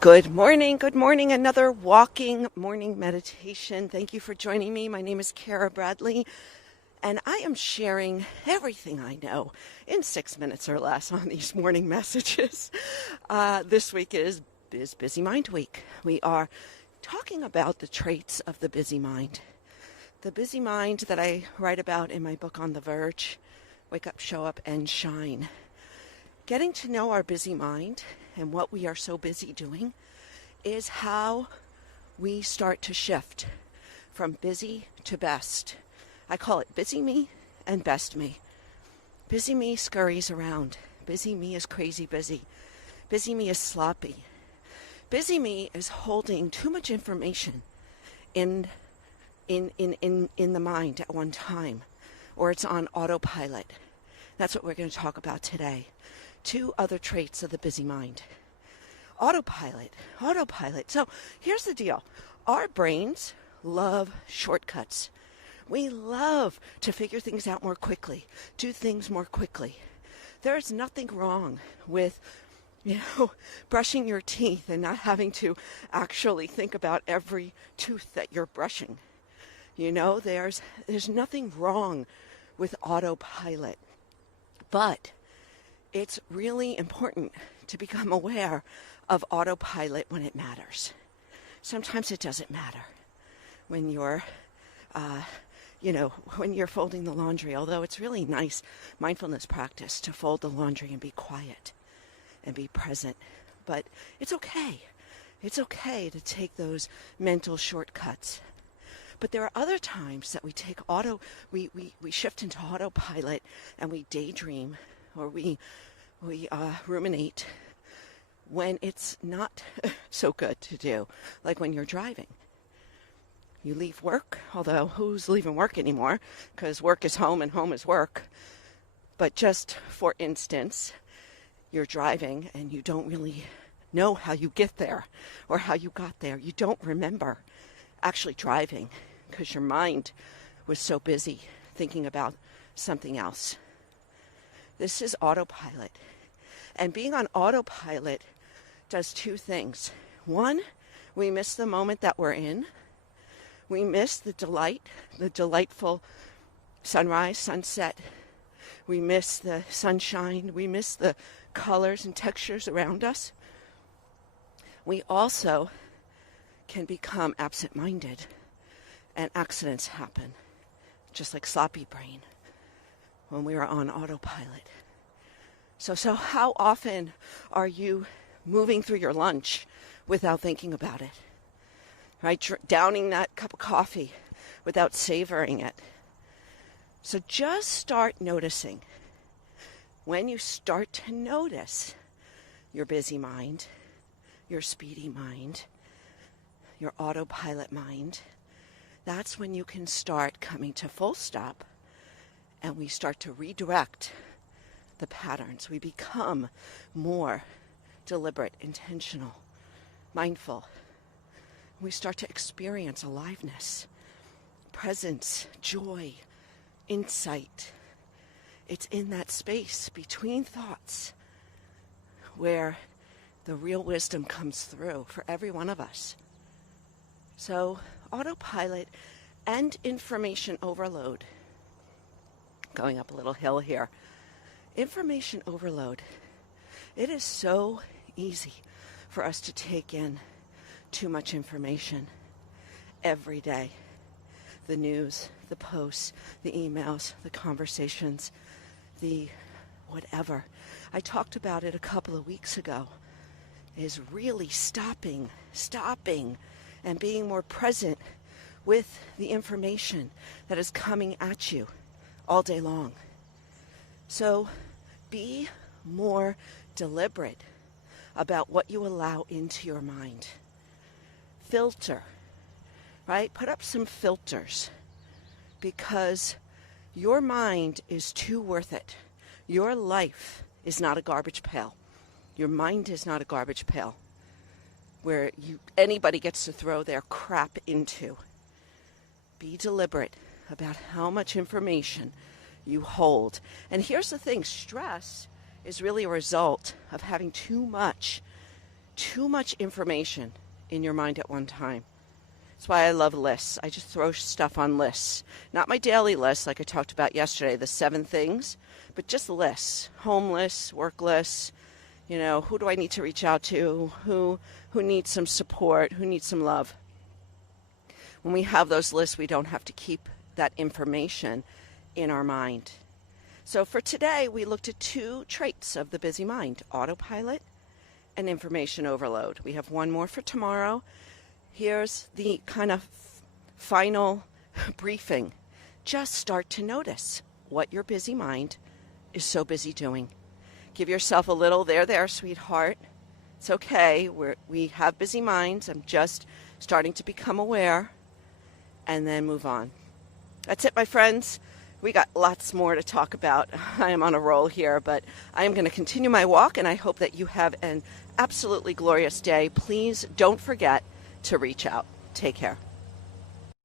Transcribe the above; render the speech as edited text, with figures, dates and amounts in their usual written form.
Good morning. Good morning. Another walking morning meditation. Thank you for joining me. My name is Cara Bradley, and I am sharing everything I know in 6 minutes or less on these morning messages. This week is Busy Mind Week. We are talking about the traits of the busy mind. The busy mind that I write about in my book On The Verge, Wake Up, Show Up, and Shine. Getting to know our busy mind and what we are so busy doing is how we start to shift from busy to best. I call it busy me and best me. Busy me scurries around. Busy me is crazy busy. Busy me is sloppy. Busy me is holding too much information in the mind at one time, or it's on autopilot. That's what we're going to talk about today. 2 other traits of the busy mind. Autopilot. So here's the deal. Our brains love shortcuts. We love to figure things out more quickly, do things more quickly. There's nothing wrong with, brushing your teeth and not having to actually think about every tooth that you're brushing. There's nothing wrong with autopilot. But it's really important to become aware of autopilot when it matters. Sometimes it doesn't matter when you're, when you're folding the laundry, although it's really nice mindfulness practice to fold the laundry and be quiet and be present. But it's okay. It's okay to take those mental shortcuts. But there are other times that we take we shift into autopilot and we daydream or we ruminate when it's not so good to do, like when you're driving. You leave work, although who's leaving work anymore? Because work is home and home is work. But just for instance, you're driving and you don't really know how you get there or how you got there. You don't remember actually driving because your mind was so busy thinking about something else. This is autopilot. And being on autopilot does 2 things. 1, we miss the moment that we're in. We miss the delightful sunrise, sunset. We miss the sunshine. We miss the colors and textures around us. We also can become absent-minded, and accidents happen, just like sloppy brain when we are on autopilot. So how often are you moving through your lunch without thinking about it? Right? Downing that cup of coffee without savoring it. So just start noticing. When you start to notice your busy mind, your speedy mind, your autopilot mind, that's when you can start coming to full stop and we start to redirect the patterns. We become more deliberate, intentional, mindful. We start to experience aliveness, presence, joy, insight. It's in that space between thoughts where the real wisdom comes through for every one of us. So, autopilot and information overload. Going up a little hill here. Information overload. It is so easy for us to take in too much information every day. The news, the posts, the emails, the conversations, the whatever. I talked about it a couple of weeks ago, is really stopping and being more present with the information that is coming at you all day long. So be more deliberate about what you allow into your mind. Filter, right? Put up some filters because your mind is too worth it. Your life is not a garbage pail. Your mind is not a garbage pail where anybody gets to throw their crap into. Be deliberate about how much information you hold. And here's the thing, stress is really a result of having too much too much information in your mind at one time. That's why I love lists. I just throw stuff on lists. Not my daily list like I talked about yesterday, the 7 things, but just lists. Home lists, work lists. You know, who do I need to reach out to? Who needs some support? Who needs some love? When we have those lists, we don't have to keep that information in our mind. So for today, we looked at 2 traits of the busy mind, autopilot and information overload. We have one more for tomorrow. Here's the kind of final briefing. Just start to notice what your busy mind is so busy doing. Give yourself a little there, sweetheart. It's okay. We have busy minds. I'm just starting to become aware, and then move on. That's it, my friends. We got lots more to talk about. I am on a roll here, but I am going to continue my walk, and I hope that you have an absolutely glorious day. Please don't forget to reach out. Take care.